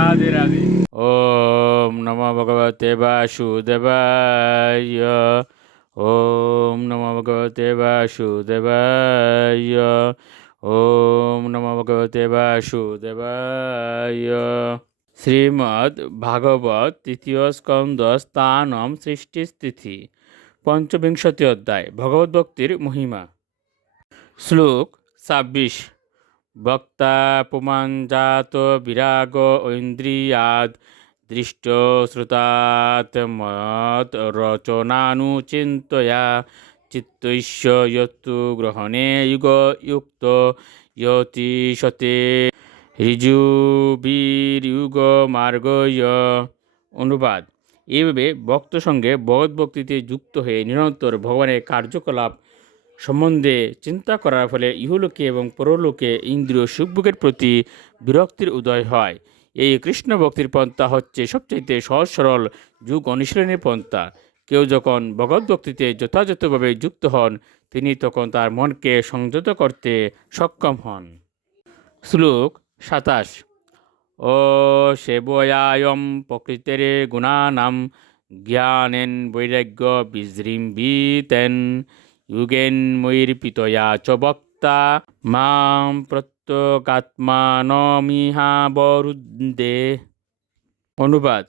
রাধে রাধে। ওম নমো ভগবতে বাসুদেবায়। ওম নমো ভগবতে বাসুদেবায়। ওম নমো ভগবতে বাসুদেবায়। শ্রীমদ্ ভাগবত তৃতীয় স্কন্দ স্থানম সৃষ্টিস্থিতি পঞ্চবিংশতি অধ্যায় ভগবদ্ভক্তির মহিমা। শ্লোক ২৬। বক্তা পুমাঞ্জাত বিরাগ ঐন্দ্রিয়াদ দৃষ্ট শ্রুতাৎ মত রচনানুচিন্তয়া চিত্তৈশ্য যত্তু গ্রহণে যুগ যুক্ত যতিশতে ঋজুবির্যুগ মার্গয়। অনুবাদ: এইভাবে ভক্ত সঙ্গে ভগবদ্ভক্তিতে যুক্ত হয়ে নিরন্তর ভগবানের কার্যকলাপ সম্বন্ধে চিন্তা করার ফলে ইহলোকে এবং পরলোকে ইন্দ্রিয় সুখভোগের প্রতি বিরক্তির উদয় হয়। এই কৃষ্ণ ভক্তির পন্থা হচ্ছে সবচাইতে সহজ সরল যুগ অনুশীলনের পন্থা। কেউ যখন ভগবদ্ভক্তিতে যথাযথভাবে যুক্ত হন, তিনি তখন তার মনকে সংযত করতে সক্ষম হন। শ্লোক ২৭। ও সেবয়ায়ম প্রকৃতের গুণানাম জ্ঞানেন বৈরাগ্য বিজৃম্বিতেন যুগেন ময়ীর্পিতয়া চ বক্তা মাম প্রত্যগাত্মানমিহাবরুদ্ধে। অনুবাদ: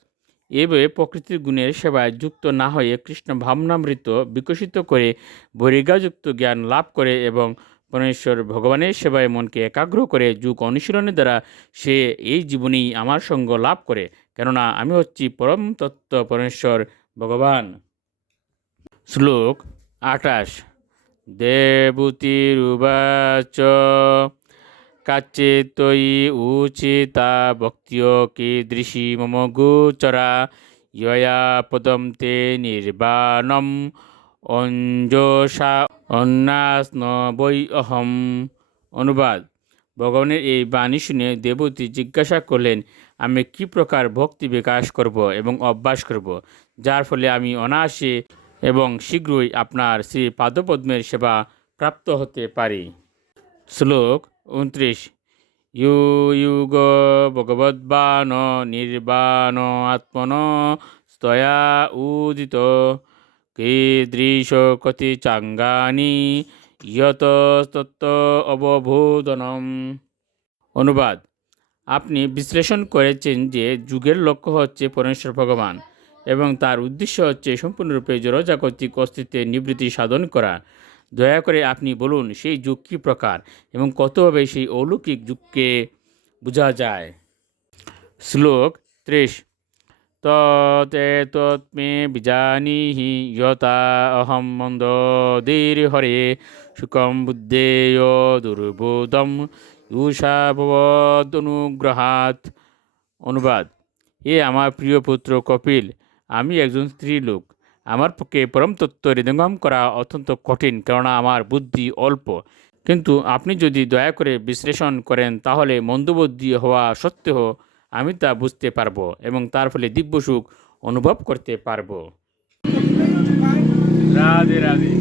এভাবে প্রকৃতির গুণের সেবায় যুক্ত না হয়ে কৃষ্ণ ভাবনামৃত বিকশিত করে বৈরাগ্যযুক্ত জ্ঞান লাভ করে এবং পরমেশ্বর ভগবানের সেবায় মনকে একাগ্র করে যুগ অনুশীলনের দ্বারা সে এই জীবনেই আমার সঙ্গ লাভ করে, কেননা আমি হচ্ছি পরম তত্ত্ব পরমেশ্বর ভগবান। শ্লোক ২৮। দেবূতিরুবাচ কাচিত্তয়ি উচিতা ভক্ত্যো কীদৃশী মম গোচরা ইয়য়া পদম তে নির্বাণম অঞ্জসা অন্যাস্ন বৈ অহম। অনুবাদ: ভগবানের এই বাণী শুনে দেবতী জিজ্ঞাসা করলেন, আমি কি প্রকার ভক্তি বিকাশ করব এবং অভ্যাস করব, যার ফলে আমি অনায়াসে এবং শীঘ্রই আপনার শ্রী পাদপদ্মের সেবা প্রাপ্ত হতে পারি। শ্লোক ২৯। ইউ ইউগ ভগবদ্বান নির্বাণ আত্মন স্তয়া উদিত কীদৃশ কতি চাঙ্গানি ইয়ত তত্ত্ব অববোধনম। অনুবাদ: আপনি বিশ্লেষণ করেছেন যে যুগের লক্ষ্য হচ্ছে পরমেশ্বর ভগবান এবং তার উদ্দেশ্য হচ্ছে সম্পূর্ণরূপে জড়জাগতিক অস্তিত্বের নিবৃত্তি সাধন করা। দয়া করে আপনি বলুন, সেই যুগ কী প্রকার এবং কতভাবে সেই অলৌকিক যুগকে বোঝা যায়। শ্লোক ৩০। তৎমে বিজানীহি যথা অহম মন্দোদীর হরে সুখম বুদ্ধেয় দুর্বোধম ঈশা ভবদনুগ্রহাৎ। অনুবাদ: এ আমার প্রিয় পুত্র কপিল, আমি একজন স্ত্রী লোক। আমার পক্ষে পরম তত্ত্ব হৃদয়ঙ্গম করা অত্যন্ত কঠিন, কেননা আমার বুদ্ধি অল্প। কিন্তু আপনি যদি দয়া করে বিশ্লেষণ করেন, তাহলে মন্দবুদ্ধি হওয়া সত্ত্বেও আমি তা বুঝতে পারব এবং তার ফলে দিব্য সুখ অনুভব করতে পারব। রাধে রাধে।